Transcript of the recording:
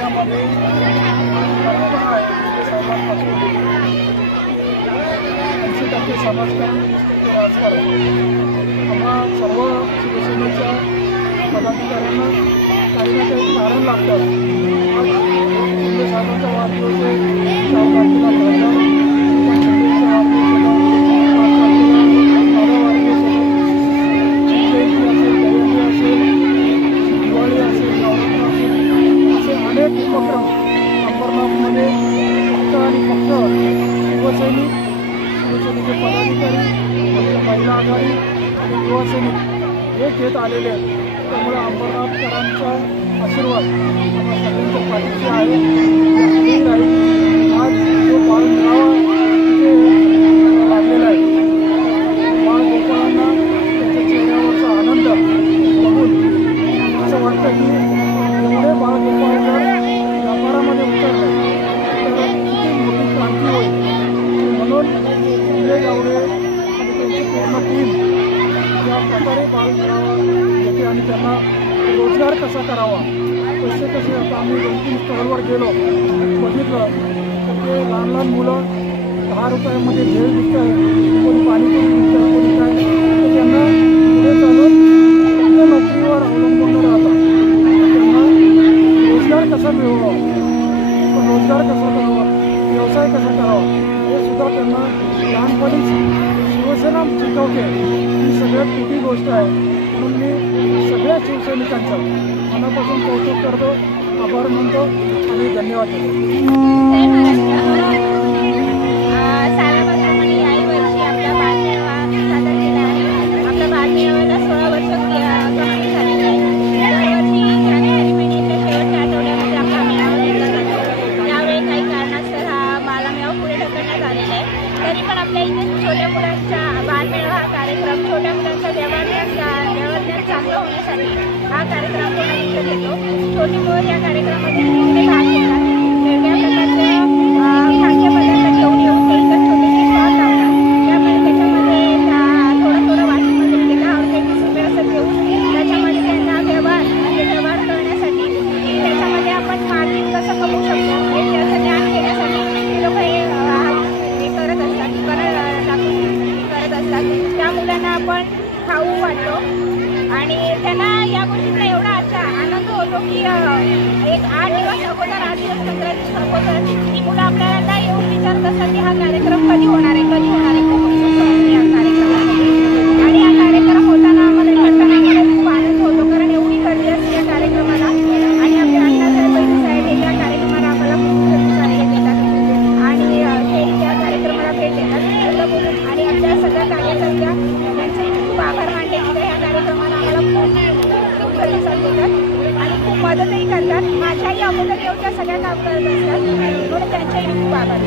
त्यामध्ये ऐंशी टक्के समाजकारण वीस टक्के राजकारण. आम्हा सर्व शिवसेनेच्या पदाधिकाऱ्यांना काही ना काही कारण लागतं. आज वाढदिवस आहे म्हणजे शिवसेनेचे म्हणजे पदाधिकारी महिला आघाडी आणि युवा सैनिक हे घेत आलेले आहेत. त्यामुळे अंबरनाथकरांचा आशीर्वाद आम्हा सगळ्यांच्या पाठीशी आहे. प्रकारे बाळ मेळावा येते आणि त्यांना रोजगार कसा करावा? कसे कसे आता आम्ही दोन तीन स्टॉलवर गेलो बघितलं. तर ते लहान लहान मुलं दहा रुपयामध्ये भेळ विकतात कोणी पाणीपुरी विकतात कोणी काय तर त्यांना पुढे चालून फक्त नोकरीवर अवलंबून न राहता त्यांना रोजगार कसा मिळवावा तो रोजगार कसा करावा व्यवसाय कसा हे सुद्धा त्यांना लहानपणीच शिवसेना शिकवते ही सगळ्यात मोठी गोष्ट आहे. म्हणून मी सगळ्या शिवसैनिकांचं मनापासून कौतुक करतो आभार मानतो आणि धन्यवाद देतो. तरी पण आपल्या इथे छोट्या मुलांच्या बालमेळा हा कार्यक्रम छोट्या मुलांचा व्यवहार व्यवहार चांगलं होण्यासाठी हा कार्यक्रम आपण इथे घेतो. छोटी मुलं या खाऊ वाटतो. आणि त्यांना या गोष्टीचा एवढा असा आनंद होतो की एक आठ दिवस अगोदर आठ दिवस पंधरा दिवस अगोदर ती मुलं आपल्याला येऊन विचार मदतही करतात माझ्याही अगोदर येऊन त्या सगळ्या काम करत असतात. म्हणून त्यांच्याही खूप आभार